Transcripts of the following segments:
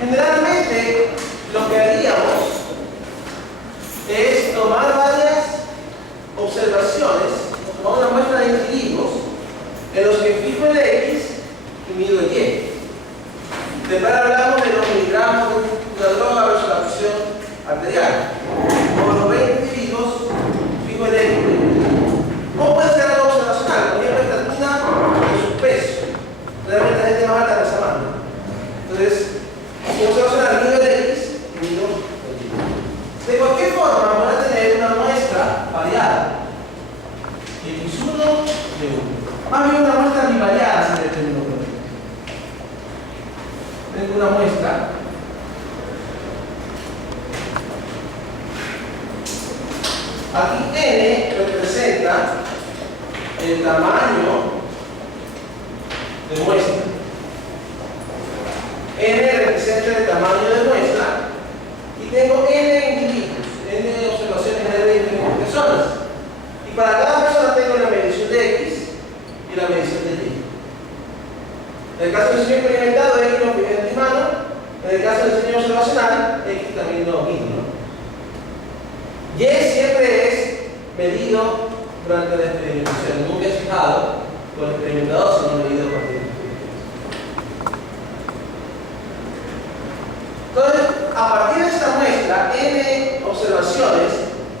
Generalmente, lo que haríamos es tomar varias observaciones, tomar una muestra de individuos en los que fijo el X y mido el Y. Después hablamos de los miligramos de una droga versus la presión arterial. Como los 20 individuos, fijo el X. ¿Cómo puede ser algo observacional? Por ejemplo, estatura de su peso. Realmente la gente más alta de esa mano. Entonces, si observacional, mido el X y mido el Y. De cualquier forma, vamos a tener una muestra variada. X1 de 1. Más bien una muestra bivariada, si le tengo por aquí. Tengo una muestra. Aquí N representa el tamaño de muestra. N representa el tamaño de muestra y tengo N individuos, N observaciones de diferentes personas. Y para cada persona tengo la medición de X y la medición de Y. En el caso del diseño experimentado, X lo fijé en mi mano. En el caso del diseño observacional, X también lo mido. Y siempre es medido durante la experimentación. Nunca es fijado por el experimentador, sino medido por el experimentador. Entonces, a partir de esta muestra, N observaciones,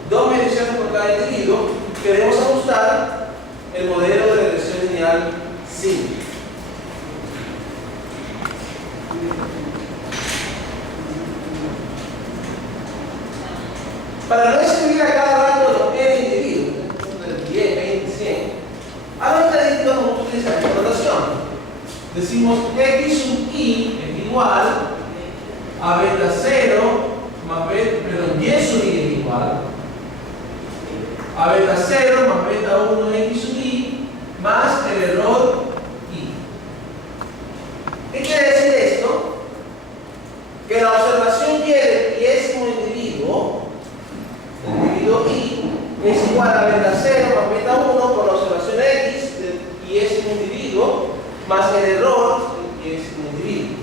2 mediciones por cada individuo, queremos ajustar el modelo de regresión lineal simple. Para no escribir a cada rato los N individuos, 10, 20, 100, a los estadísticos vamos a utilizar esta notación. Decimos X sub I es igual a beta 0 más beta, perdón, Y sub I es igual a beta 0 más beta 1 X sub I más el error I. ¿Qué quiere decir esto? Que la observación Y del 10º individuo, el individuo I, es igual a beta 0 más beta 1 por la observación X del 10º individuo más el error del 10º individuo.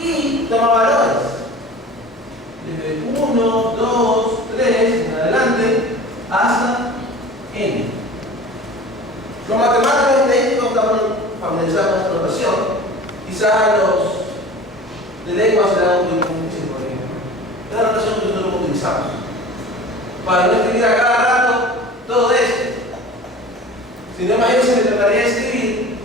Y toma valores desde 1, 2, 3 en adelante hasta N. Los matemáticos estadísticos estamos familiarizados con esta notación. Quizás los de lengua será un poco difícil, por ejemplo. Es la notación que nosotros utilizamos para no escribir a cada rato todo esto. Si no, imagínense, me trataría de escribir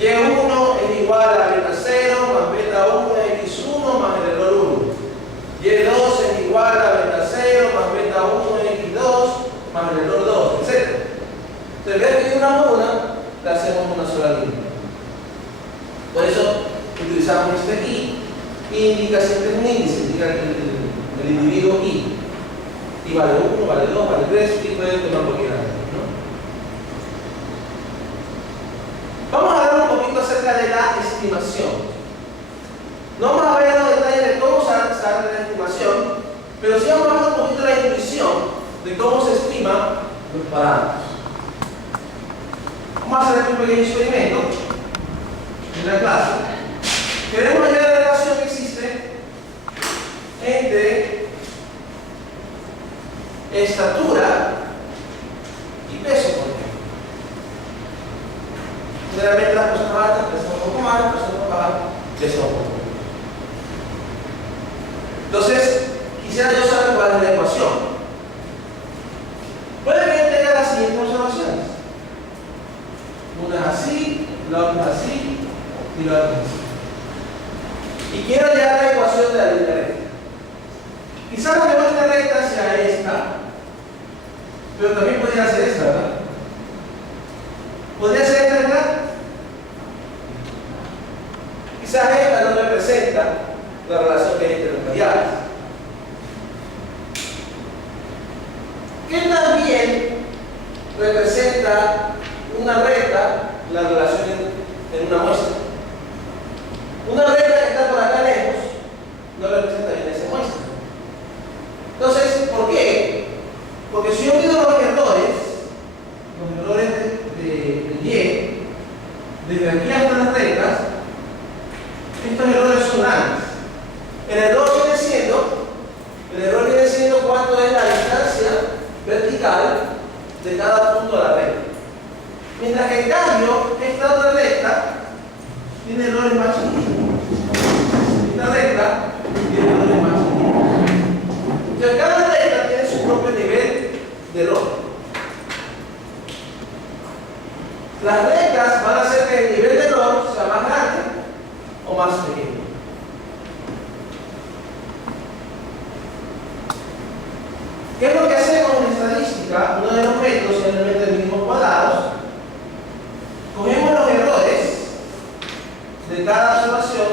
Y1 es igual a beta 0 más beta 1 X1 más el error 1. Y2 es igual a beta 0 más beta 1 X2 más el error 2, etc. Entonces, en vez de una a una, la hacemos una sola línea. Por eso utilizamos este I. I indica siempre un índice, indica el individuo I. Y vale 1, vale 2, vale 3, y puede tomar cualquiera de ellos, ¿no? Vamos a hablar un poquito acerca de la estimación. No vamos a ver los detalles de cómo se hace la estimación, pero sí vamos a hablar un poquito de la intuición de cómo se estiman los parámetros. Vamos a hacer aquí un pequeño experimento en la clase. Queremos hallar la relación que existe entre estatura y peso, por ejemplo. Generalmente las personas altas pesan un poco más, las personas bajas pesan un poco más. Entonces, quisiera yo saber cuál es la ecuación. Puede que yo tenga las siguientes observaciones. Una es así, la otra es así y la otra es así. Y quiero hallar la ecuación de la línea recta. Quizás la línea recta sea esta, pero también podría ser esta, ¿verdad? ¿Podría ser esta, ¿verdad? Quizás esta no representa la relación que hay entre los variables. ¿Qué también representa una recta la relación en una muestra? Una recta que está por acá lejos no representa bien esa muestra. Entonces, ¿por qué? Porque si yo mido los errores de Y, desde aquí hasta las rectas, estos errores son A. más pequeño. ¿Qué es lo que hacemos en estadística? Uno de los métodos es el método de mínimos cuadrados. Cogemos los errores de cada observación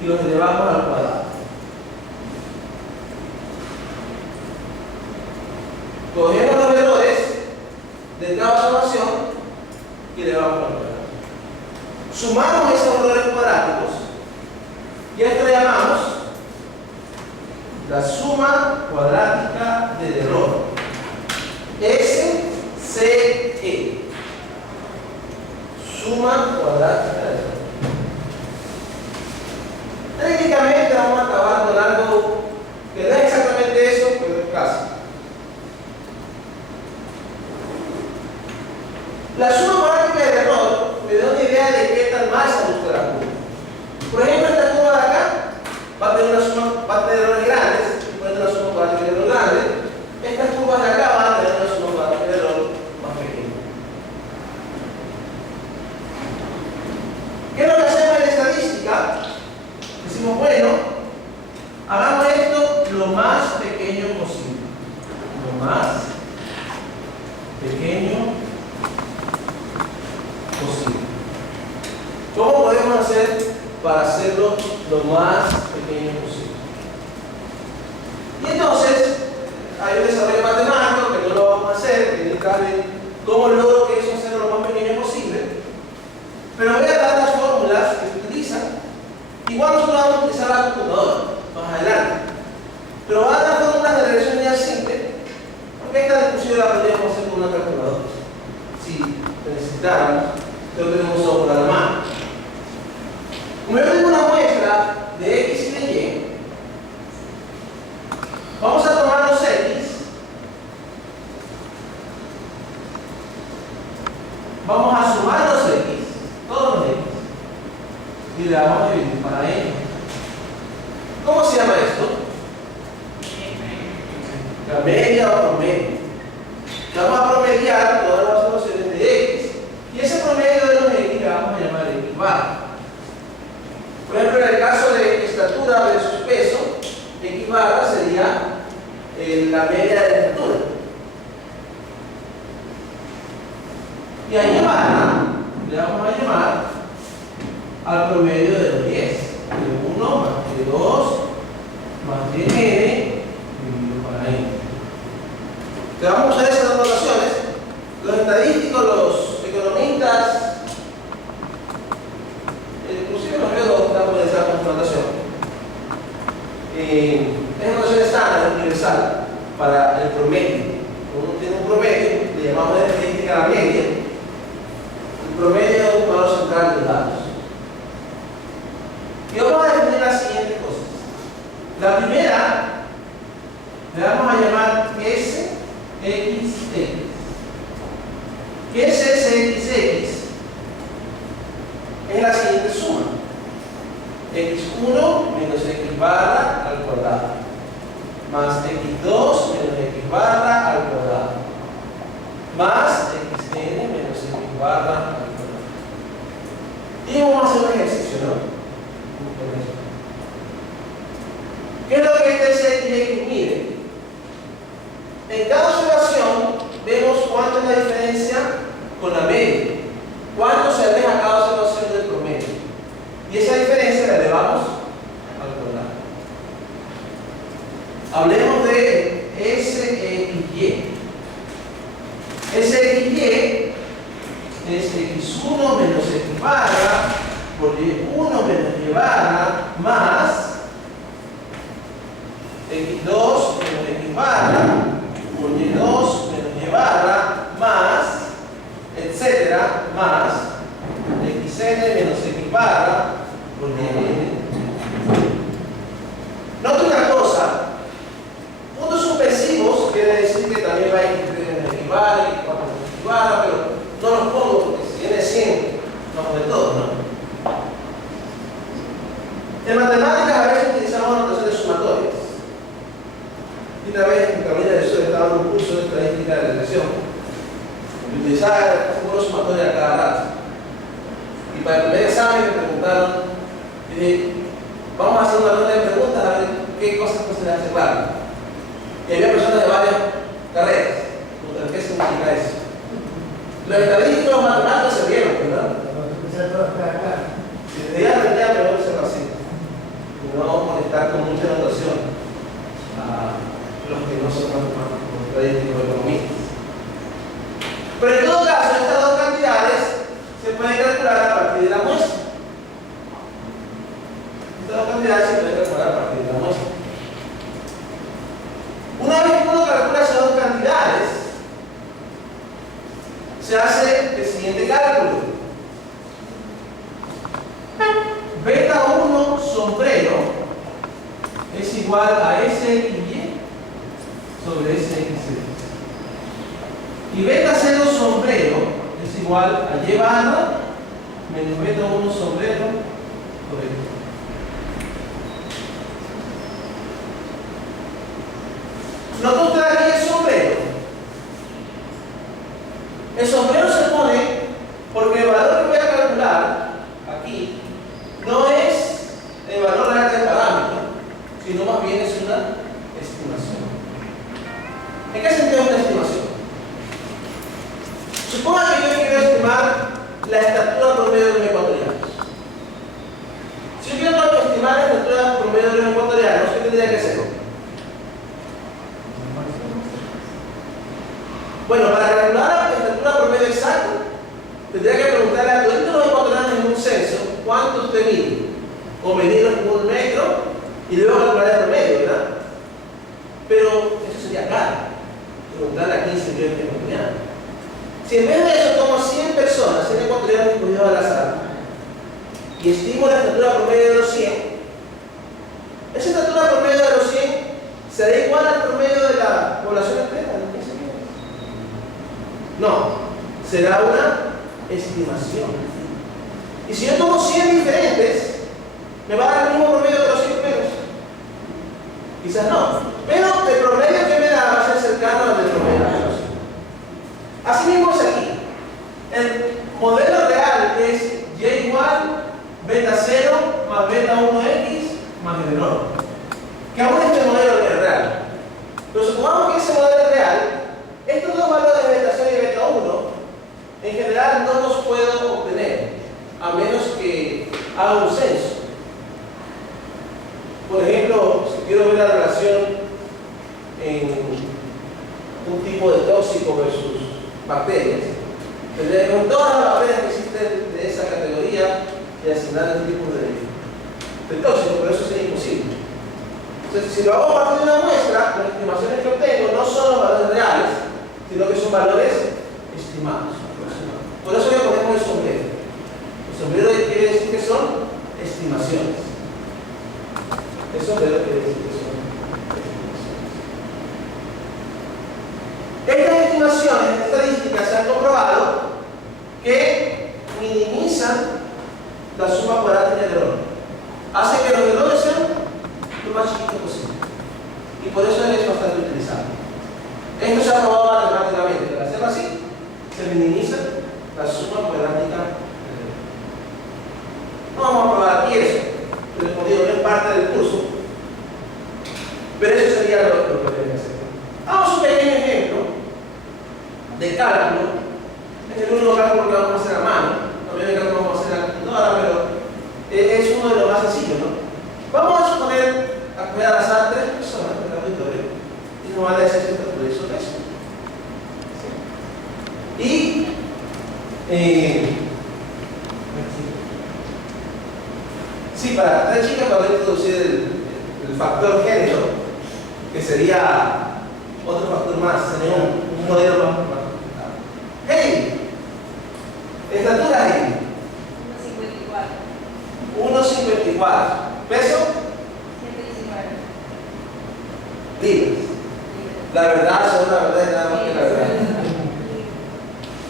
y los elevamos al cuadrado. Cogemos los errores de cada observación y elevamos al cuadrado. Sumamos esos errores cuadráticos y a esto le llamamos la suma cuadrática del error, SCE, suma cuadrática del error. Técnicamente vamos a acabar con algo que no es exactamente eso, pero es casi. La suma cuadrática del error me da una idea de qué tan mal se ajusta la curva. Por ejemplo, esta curva de acá va a tener una suma, va a tener errores grandes, y puede tener una suma cuadrática de error grande. Estas curvas de acá van a tener una suma cuadrática de error más pequeña. ¿Qué es lo que hacemos en estadística? Decimos, bueno, hagamos esto lo más pequeño posible. Lo más pequeño posible. ¿Cómo podemos hacer para hacerlo lo más pequeño posible? Y entonces, hay un desarrollo matemático que no lo vamos a hacer, que no cabe cómo logro que eso sea lo más pequeño posible. Pero voy a dar las fórmulas que se utilizan. Igual nosotros vamos a utilizar la computadora más adelante. Pero voy a dar fórmulas de regresión lineal simple, porque esta discusión la podríamos hacer con una calculadora. Si necesitáramos, creo que tenemos software a la mano. Como yo tengo una muestra de X y de Y, vamos a tomar los X, vamos a sumar los X, todos los X, y le vamos a dividir para N. ¿Cómo se llama esto? La media o promedio. Vamos a promediar todas las observaciones de X, y ese promedio de los X le vamos a llamar X bar. Por ejemplo, en el caso de estatura versus peso, X barra sería la media de la estatura. Y a Y barra le vamos a llamar al promedio de los 10. De 1 más de 2 más de N dividido para N. Te vamos a usar esas dos notaciones. Los estadísticos, los economistas, inclusive los biólogos están por esa notación. Es una notación estándar, universal, para el promedio. Cuando uno tiene un promedio, le llamamos de estadística la media. El promedio es un valor central de los datos. Y vamos a definir las siguientes cosas. La primera, le vamos a llamar SXX. ¿Qué es SXX? Es la siguiente suma: x1 menos x barra al cuadrado más x2 menos x barra al cuadrado más xn menos x barra al cuadrado. Y vamos a hacer un ejercicio, ¿no? ¿Qué es lo que este SXX mide? En cada observación vemos cuánto es la diferencia con la media, cuánto se aleja cada observación del promedio, y esa diferencia la elevamos al cuadrado. Hablemos de SXY. SXY es x1 menos x barra por y1 menos y barra más x2 menos x barra por y2 menos y barra más, etcétera, más xn menos x barra por yn. Nota una cosa: puntos suspensivos quiere decir que también va a x3 menos x barra, x4 menos x barra, pero no los pongo porque si viene 100 vamos de todo, ¿no? En matemáticas a veces utilizamos notaciones sumatorias. Y una vez en Carolina del Sur estaba en un curso de estadística de regresión. Y utilizaba un número sumatorio a cada rato. Y para el primer examen me preguntaron, vamos a hacer una ronda de preguntas a ver qué cosas consideran claras. Y había personas de varias carreras. ¿Qué significa eso? Los estadísticos matemáticos se vieron, ¿verdad? Si ya aprendía, mejor hacerlo así. No vamos a molestar con mucha notación a los que no son matemáticos, estadísticos, economistas. Pero en todo caso, estas dos cantidades se pueden calcular a partir de la muestra. Estas dos cantidades se pueden calcular a partir de la muestra. Una vez que uno calcula esas dos cantidades, se hace el siguiente cálculo. Beta 1 sombrero es igual a S y Y sobre S X. Y beta 0 sombrero es igual a Y barra menos beta 1 sombrero por X. Nota usted aquí el sombrero. El sombrero se pone porque el valor que voy a calcular aquí no es el valor real del parámetro, sino más bien es una estimación. ¿En qué sentido es una estimación? Suponga que yo quiero estimar la estatura promedio de los ecuatorianos. Si yo quiero estimar la estatura promedio de los ecuatorianos, ¿qué tendría que hacer? Bueno, para calcular la estatura promedio exacta, tendría que preguntarle a todos los ecuatorianos en un censo cuánto usted mide, o medirlo con un metro y luego calcular el promedio, ¿verdad? Pero eso sería caro, preguntarle a 15 millones de ecuatorianos. Si en vez de eso tomo 100 personas, 100 ecuatorianos escogidos al azar, y estimo la estatura promedio de los 100, esa estatura promedio de los 100 será igual al promedio de la población entera. No, será una estimación. Y si yo tomo 100 diferentes, ¿me va a dar el mismo promedio de los 100 primeros? Quizás no. Pero el promedio que me da va a ser cercano al del promedio de los 100. Así mismo es aquí. El modelo real es Y igual beta 0 más beta 1x más el enorme. Que aún este modelo no es real. Pero supongamos que ese modelo es real. Estos dos valores de beta 0 y beta 1 en general no los puedo obtener a menos que haga un censo. Por ejemplo, si quiero ver la relación en un tipo de tóxico versus bacterias, tendré con todas las bacterias que existen de esa categoría y asignar un tipo de tóxico, pero eso sería imposible. Entonces, si lo hago a partir de una muestra, las estimaciones que obtengo no son los valores reales, sino que son valores estimados. Por eso le ponemos el sombrero. El sombrero quiere decir que son estimaciones. El sombrero quiere decir que son estimaciones. Estas estimaciones estadísticas se han comprobado que minimizan la suma cuadrata del error. Hace que los errores sean lo más chiquitos posible. Y por eso es bastante utilizado. Esto se ha probado matemáticamente. Al hacerlo así, se minimiza la suma cuadrática. No vamos a probar aquí eso, pero como digo, no es parte del curso. Pero eso sería lo que tenemos que hacer. Vamos a un pequeño ejemplo de cálculo. Este es el único cálculo que vamos a hacer a mano. No viene el cálculo que vamos a hacer a la computadora, pero es uno de los más sencillos, ¿no? Vamos a suponer a coger al azar 3 personas en el auditorio y nos van a decir si por eso es eso. Y sí, para 3 chicas para introducir el factor género, que sería otro factor más, sería un modelo más. ¡Hey! Estatura, hey. 1.54. ¿Peso? 119 libras. La verdad, son la verdad y nada más que la verdad.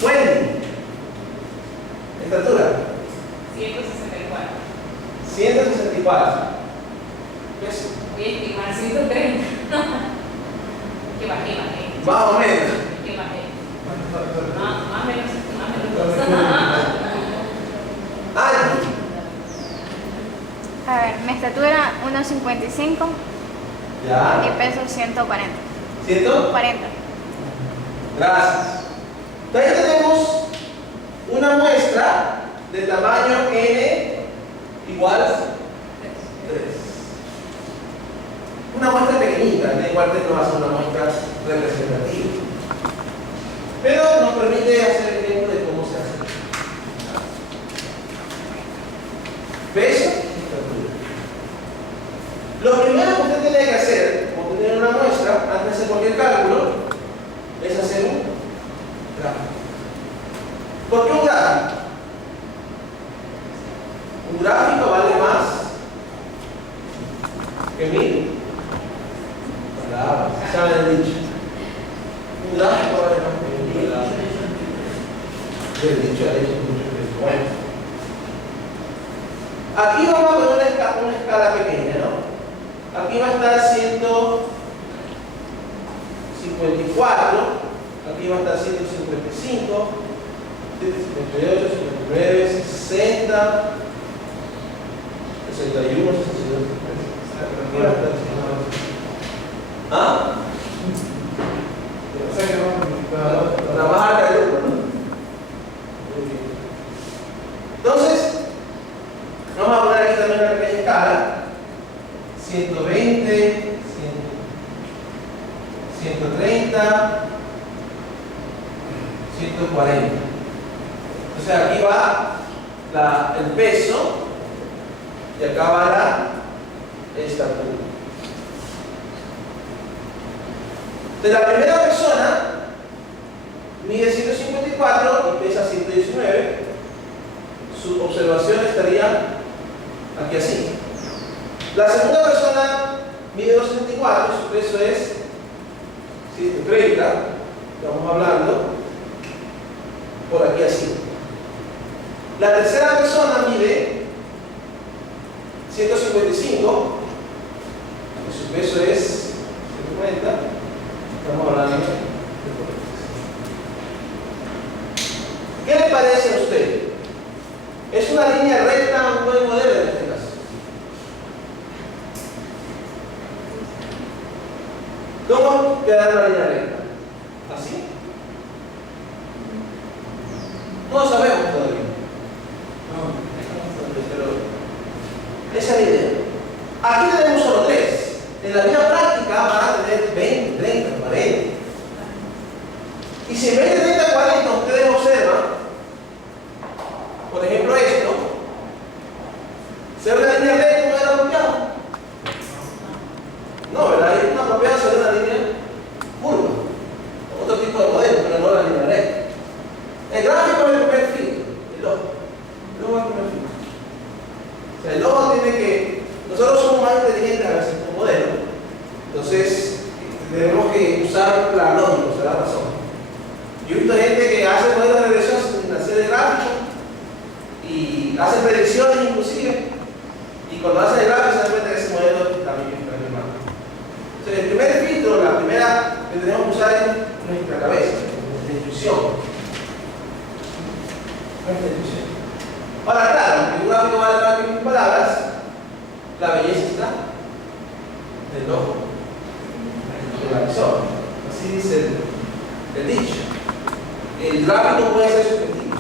Wendy. Estatura. 164. 164. Peso. Voy a estimar 130. Que bajé. Más o menos. Que bajé. Más o menos. Año. A ver, mi estatura 1,55 Ya. y peso 140. ¿Cierto? 40. Gracias. Entonces tenemos una muestra de tamaño n igual 3. Una muestra pequeñita, igual que no va a ser una muestra representativa. Pero nos permite hacer el ejemplo de cómo se hace. Peso y estatura. Lo primero que usted tiene que hacer, como usted tiene una muestra, antes de hacer cualquier cálculo, es hacer un gráfico. ¿Por qué un gráfico? Un gráfico vale más que 1000 palabras. ¿Saben el dicho? Un gráfico vale más que 1000 palabras. El dicho ha hecho mucho que bueno. Aquí vamos a poner una escala pequeña, ¿no? Aquí va a estar 154, aquí va a estar 155, 158, 59, 60, 61, 62. Aquí va a estar 100. ¿Ah? O sea que no, La más alta del grupo, ¿no? Entonces, vamos a poner aquí también una pequeña escala. 120, 130, 140. Entonces aquí va el peso y acá va la estatura. De la primera persona mide 154 y pesa 119. Su observación estaría aquí así. La segunda persona mide 264, su peso es 130, estamos hablando por aquí así. La tercera persona mide 155, y su peso es 190, estamos hablando de ¿qué le parece a usted? ¿Es una línea recta un buen modelo en este caso? ¿Cómo queda una línea recta? ¿Así? No lo sabemos todavía. Pero esa es la idea. Aquí tenemos solo 3. En la vida práctica van a tener 20, 30, 40. Y si en vez de 30, 40 ustedes observan, por ejemplo esto, ¿se ve una línea recta como era apropiado? No, ¿verdad? Es una apropiado se ve una línea curva. Otro tipo de modelo, pero no la línea recta. El gráfico es el primer filtro, el ojo. El ojo es el primer filtro. O sea, el ojo tiene que... Nosotros somos más inteligentes a veces con modelo. Entonces, tenemos que usar la lógica, o sea, la razón. Yo he visto gente que hace modelos de regresión sin hacer el gráfico y hace predicciones inclusive, y cuando hace el gráfico se dan cuenta que ese modelo también está bien mal. Entonces, el primer filtro, la primera que tenemos que usar es nuestra cabeza, nuestra intuición. Nuestra intuición. Ahora, claro, el gráfico vale más que 1000 palabras, la belleza está del ojo, de la visor. Así dice el dicho. El gráfico puede ser subjetivo.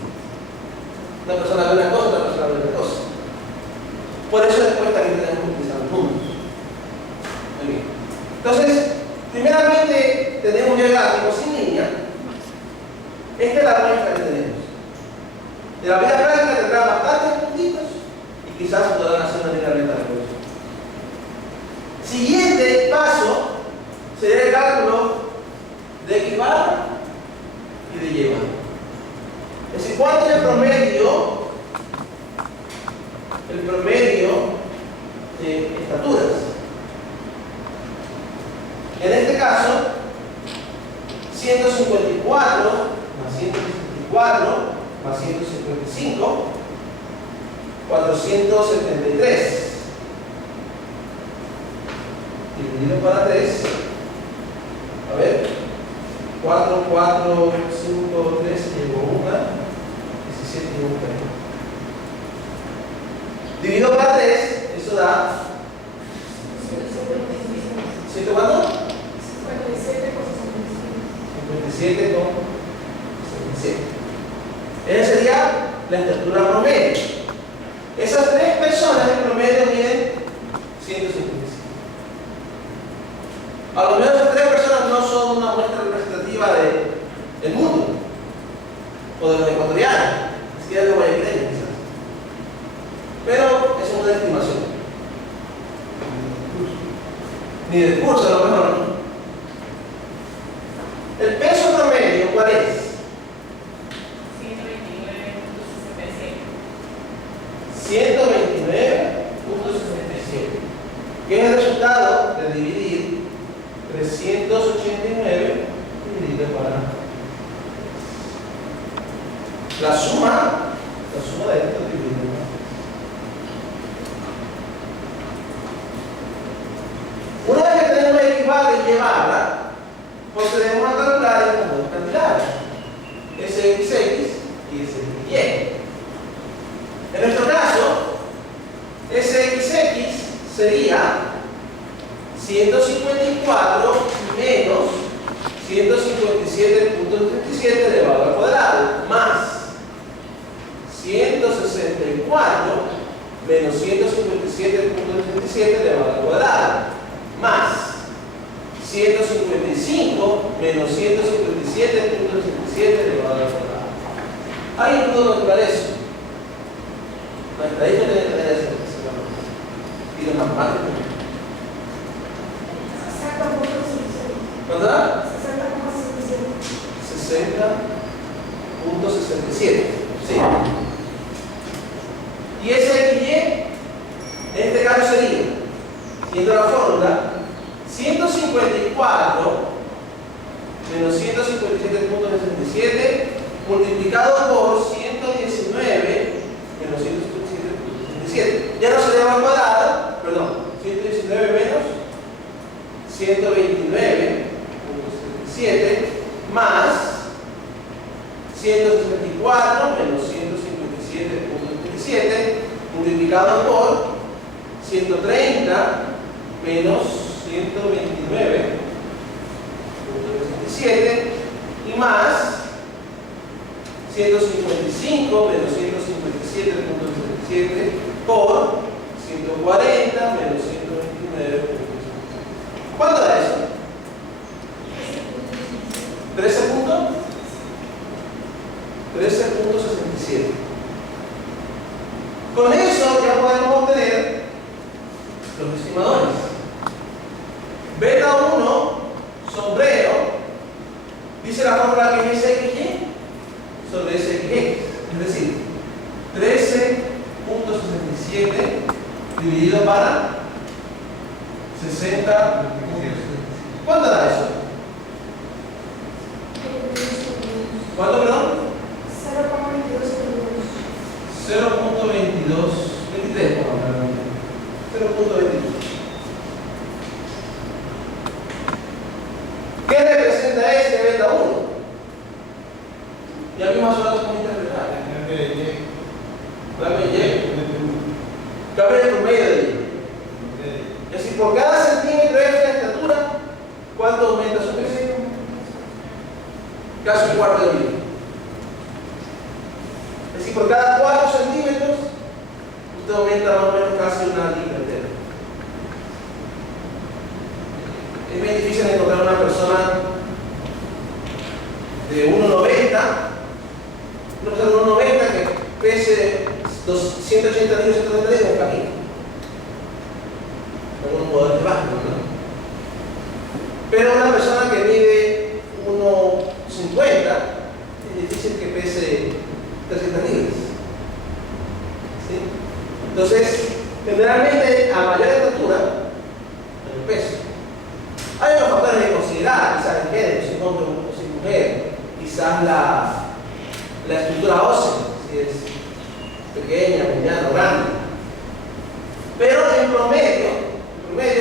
Una persona ve una cosa, otra persona ve otra cosa. Por eso después también tenemos que utilizar los números. Muy bien. Entonces, primeramente tenemos ya el gráfico sin línea. Esta es la muestra que tenemos. De la vida práctica tendrá bastantes puntitos y quizás podrán hacer una línea recta de evolución. Siguiente paso sería el cálculo de X barra y de Y barra. Es decir, ¿cuánto es el promedio de estaturas? En este caso, 154 más 164 más 155, 473. Dividido para 3. A ver. 4, 4, 5, 3, llegó 1, 17 y 1. Dividido para 3 es Eso da. ¿100 cuánto? 57,67. Esa sería la estatura promedio. Esas tres personas en promedio miden 155. A lo menos esas tres personas no son una muestra representativa del mundo o de los ecuatorianos, ni siquiera de los guayaquileños quizás. Pero es una estimación. Ni del curso a lo mejor, ¿no? El peso promedio, ¿cuál es? 129,67, que es el resultado de dividir 389 dividido para la suma de esto dividido para. Una vez que tenemos equivale y llevarla, procedemos a calcular el conjunto de cantidades, SXX y SXY. En nuestro caso, SXX sería 154 menos 157,37 elevado al cuadrado, más 164 menos 157,37 elevado al cuadrado, más 155 menos 157,37 elevado al cuadrado. Hay un modo de calcular eso. La estadística tiene que tener ese y los matemáticos. ¿Cuánto da? 60,67. Sí. Y SXY, en este caso sería, siguiendo la fórmula, 154 menos 157,67 multiplicado por 119 menos 157,67. Ya no se eleva al cuadrado, perdón, 119 menos 129,67 más 164 menos 157,67 multiplicado por 130 menos 129,67 y más 155 menos 157,67 por 140 menos 129,67. ¿Cuánto da eso? 13,67. Con eso ya podemos obtener los estimadores. Beta 1, sombrero, dice la fórmula que es SXY sobre SXX, es decir, 13,67 dividido para 60. ¿Cuánto da eso? ¿Cuánto, perdón? 0,2223. 0,22. ¿Qué representa ese beta 1? Ya vimos más o menos cómo interpretar. Dame Y. Cabe el promedio de Y. Es decir, por cada centímetro extra de estatura, ¿cuánto aumenta su peso? Casi un cuarto de libra. Es decir, por cada 4 centímetros, usted aumenta más o menos casi una libra entera. Es muy difícil encontrar una persona de 1,90, una persona de 1,90 que pese 180 libras, 130 libras en camino. Algunos jugadores de básquetbol, ¿no? Pero una persona que mide 1,50 es difícil que pese 300 libras. ¿Sí? Entonces, generalmente a mayor estatura, el peso. Hay unos factores que considerar, quizás el género, si es hombre o si es mujer, quizás la estructura ósea, si es pequeña, mediana o grande. Pero en promedio,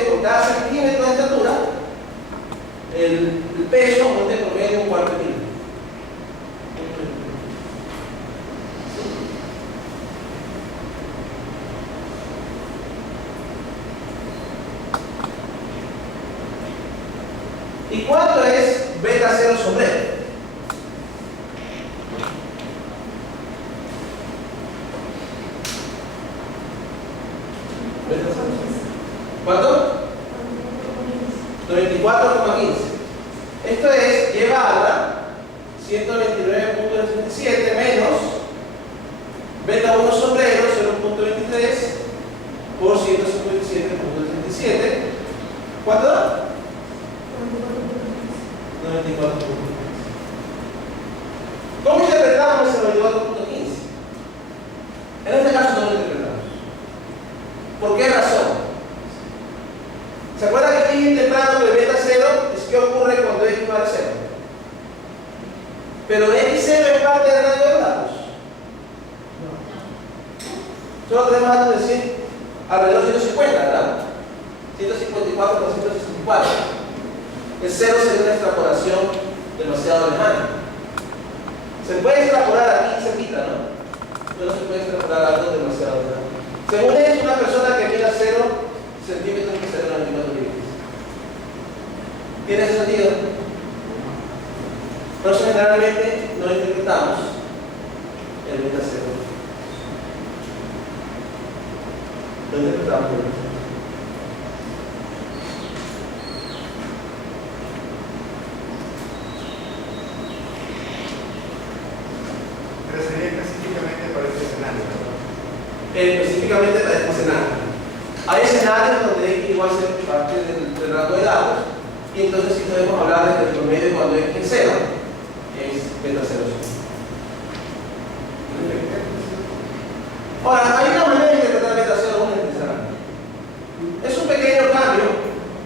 por cada centímetro de estatura, el peso aumenta en promedio un cuarto de kilo. ¿Y cuánto es beta 0 sobre L? ¿Cuánto? 94,15. Esto es llevar a 129.37 menos beta 1 sobre 0.23 por 157.37. ¿Cuánto da? 94.15. ¿Cómo interpretamos ese 94.15? En este caso no lo interpretamos. ¿Por qué razón? ¿Se acuerdan que estoy interpretando que beta 0 es qué ocurre cuando x vale 0? Pero x0 es parte del rango de datos. Solo tenemos datos de 100, alrededor de 150, ¿verdad? 154 por 164. El 0 sería una extrapolación demasiado lejana. Se puede extrapolar aquí cerquita, ¿no? Pero no se puede extrapolar algo demasiado lejano. Según es una persona que mida 0 centímetros que 0,94 milímetros. ¿Tiene ese sentido? Por eso generalmente no interpretamos el beta 0. No interpretamos el beta 0. Pero sería específicamente para este escenario, ¿verdad? Específicamente para este escenario. Hay escenarios donde x igual a ser parte del rango de datos, y entonces sí podemos hablar del promedio cuando x es 0, es beta 0. Ahora, hay una manera de interpretar beta 0 muy interesante. Es un pequeño cambio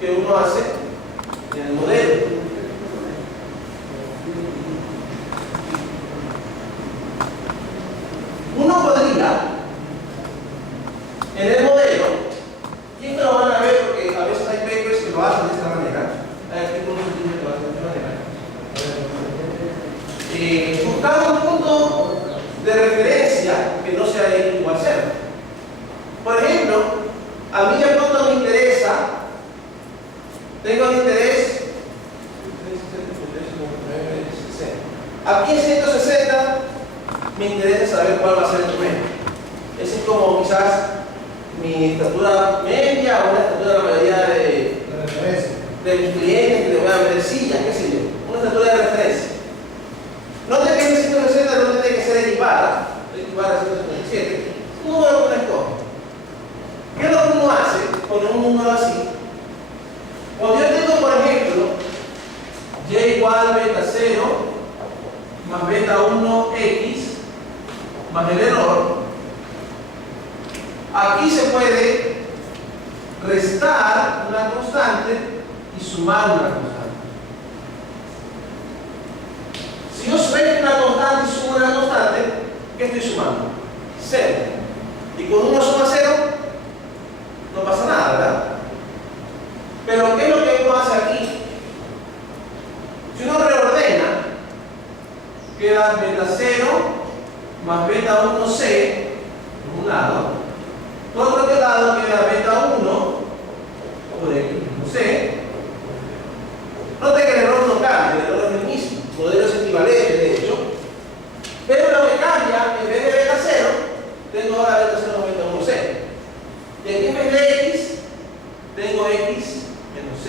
que uno hace en el modelo. Uno podría, en el modelo, y esto lo van a ver porque a veces hay papers que lo hacen de esta manera, hay artículos que lo hacen de esta manera, buscar un punto de referencia que no sea x igual a 0. Por ejemplo, a mí de pronto me interesa, tengo el interés, aquí en 160 me interesa saber cuál va a ser el promedio. Ese es como quizás mi estatura media o una estatura de la mayoría de mis clientes que le voy a vender sillas, qué sé yo, una estatura de referencia. Noten que ese 160 no tiene que ser equipara a 157, un número que uno escoge. ¿Qué es lo que uno hace con un número así? Cuando yo tengo, por ejemplo, y igual a beta 0 más beta 1x más el error, aquí se puede restar una constante y sumar una constante. Si yo resto una constante y sumo una constante, ¿qué estoy sumando? 0. Y cuando uno suma 0, no pasa nada, ¿verdad? Pero ¿qué es lo que uno hace aquí? Si uno reordena, queda beta 0 más beta 1c por un lado, por otro lado queda beta 1 por x1c. Note que el error no cambia, el error es el mismo, el modelo es equivalente de hecho, pero lo que cambia, en vez de beta 0, tengo ahora beta 0 más beta 1c. Y aquí en vez de x, tengo x menos c.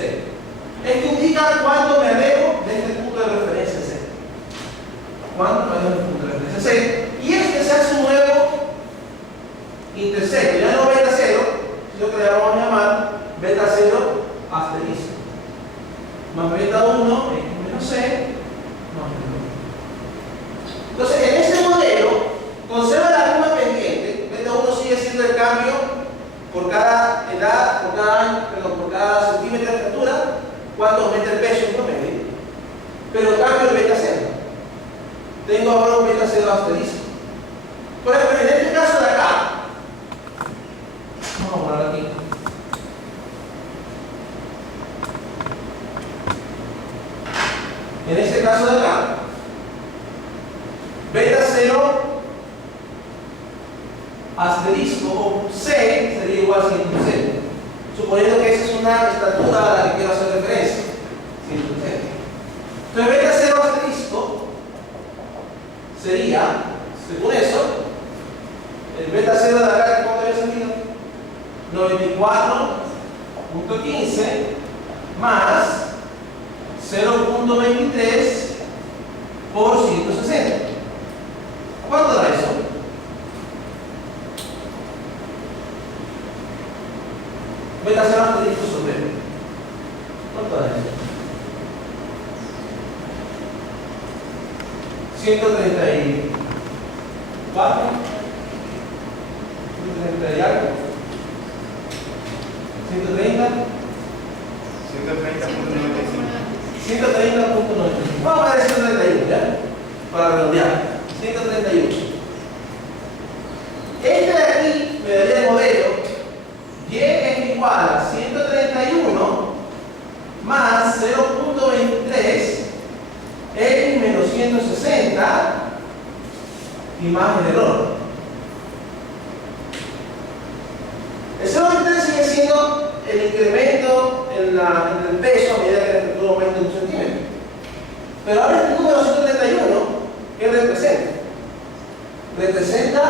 Esto indica cuánto me alejo de este punto de referencia c. ¿Cuánto me alejo del punto de referencia c? Y este se hace un nuevo intersecto, ya no beta 0, sino que le vamos a llamar beta 0 asterisco. Más beta 1 x menos c más beta 1. Entonces, en este modelo, conserva la misma pendiente. Beta 1 sigue siendo el cambio por cada edad, por cada centímetro de estatura, cuánto aumenta el peso en promedio. Pero cambio el beta 0. Tengo ahora un beta 0 asterisco. Por ejemplo, en este caso de acá, vamos a poner aquí. En este caso de acá, beta 0 asterisco o c sería igual a 100%, suponiendo que esa es una estatura a la que quiero hacer referencia. 100%. 94.15 más 0.23 por 160. ¿Cuánto da eso? Voy a hacer más pedidos sobre él. ¿Cuánto da eso? 134, 130 y algo, 130, 130.95. Vamos a ver 131, ¿ya? Para redondear. 131. Este de aquí me daría el modelo y es igual a 131 más 0.23 x menos 160 y más el error. El 0.23 sigue siendo el incremento en el peso a medida que la temperatura aumenta en un centímetro. Pero ahora este número 131, ¿qué representa? Representa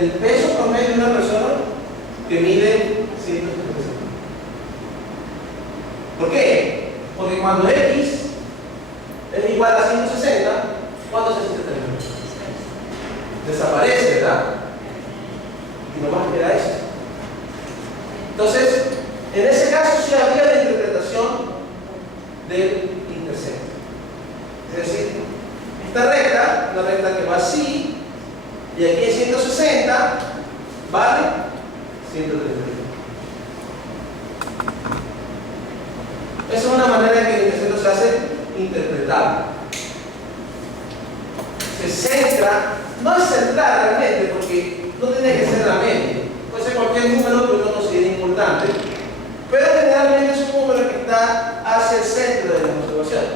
el peso promedio de una persona que mide 170. ¿Por qué? Porque cuando X es igual a 160, ¿cuánto es 131? Desaparece, ¿verdad? Y no más queda eso. Entonces, en ese caso sí habría la interpretación del intercepto. Es decir, esta recta, una recta que va así, y aquí en 160, vale 131. Esa es una manera en que el intercepto se hace interpretable. Se centra, no es centrar realmente, porque no tiene que ser la mente. Puede ser cualquier número que uno considere importante, pero generalmente es un número que está hacia el centro de la observación,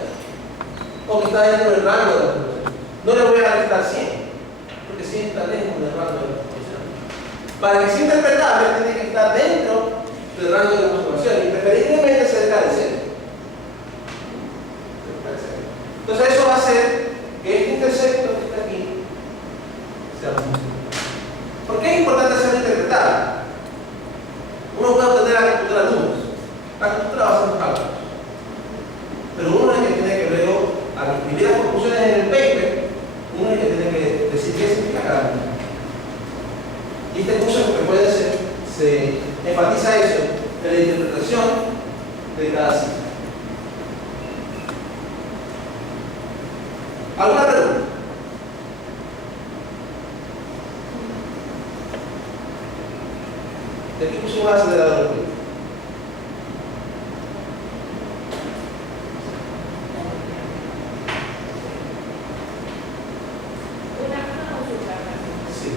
o que está dentro del rango de la observación. No le voy a restar 100, porque 100 está lejos del rango de la observación. Para que sea interpretable, tiene que estar dentro del rango de la observación y preferiblemente cerca de 0. Entonces eso va a hacer que este intercepto que está aquí sea un. ¿Por qué es importante hacerlo interpretable? Uno puede obtener la computadora números. La computadora va a hacer los cálculos. Pero uno es el que tiene que luego, al escribir las conclusiones en el paper, uno es el que tiene que decir qué significa cada número. Y este curso lo que puede ser, se enfatiza eso en la interpretación de cada cifra. ¿Alguna pregunta? De aquí pusimos un acelerador. Una consulta. Sí.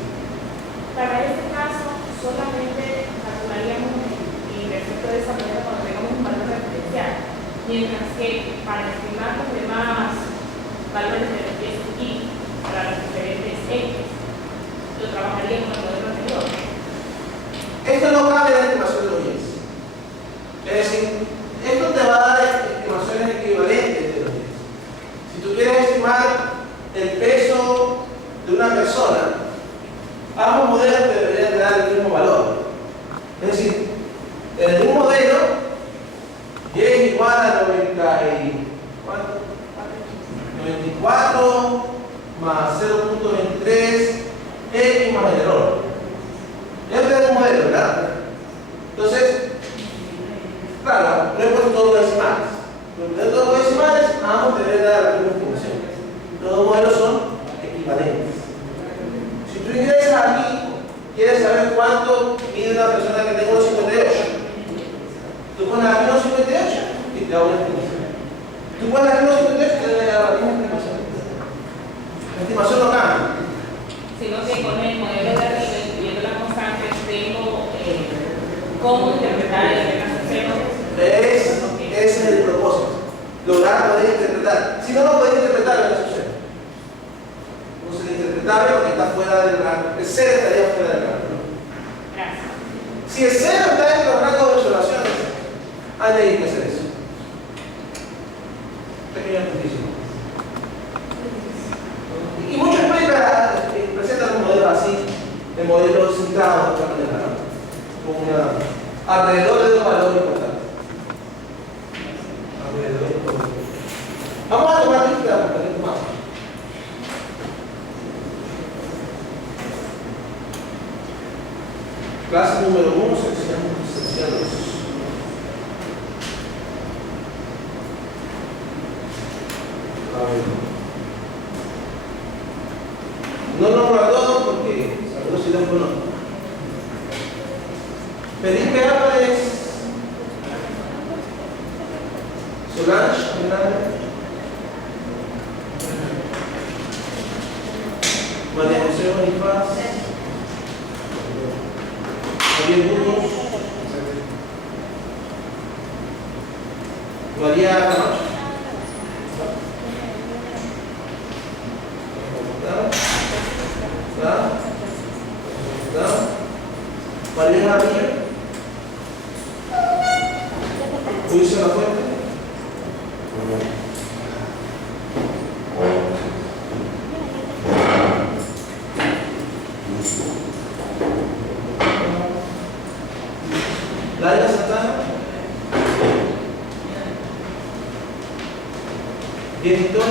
Para este caso, solamente calcularíamos el intercepto de esa manera cuando tengamos un valor referencial, mientras que para estimar los demás valores de los 10 y para los diferentes X, lo trabajaría con el modelo anterior. Esto no cambia la estimación de los bienes. Es decir, esto te va a dar estimaciones equivalentes de los bienes. Si tú quieres estimar el peso de una persona, ambos modelos te deberían dar el mismo valor. Es decir, en el mismo modelo, y es igual a 94 más 0.23 X más el error. Ya tenemos un modelo, ¿verdad? Entonces, claro, no he puesto todos los decimales. Pero todos los decimales, ambos deben dar la misma estimación. Los dos modelos son equivalentes. Si tú ingresas aquí, quieres saber cuánto mide una persona que tenga 1,58. Tú pones aquí 1,58 y te da una estimación. Tú pones aquí 1,58 y te da la misma estimación. La estimación no cambia. Sino que con el modelo de arriba, incluyendo la constante, tengo cómo interpretar el caso. Ese es el propósito. Lograr poder interpretar. Si no lo puedes interpretar, no sucede. No es interpretable porque está fuera del rango. El ser estaría fuera del rango. Gracias. Si el ser está dentro del rango de observaciones, hay que hacer eso. Pequeño ejercicio. Y muchos papers presentan un modelo así, de modelo centrado de esta manera, ¿no? Con una alrededor de los valores importantes. Alrededor de los valores. Vamos a tomar lista un poquito más. Clase número 1, sección 2. A ver. No nombro a todos porque saludos si los conozco. Felipe Álvarez, Solange Hernández, María José Bonifaz, Javier Burgos, María Camacho. María Javier, Luis La Fuente, Laila Santana, Jenny Torres,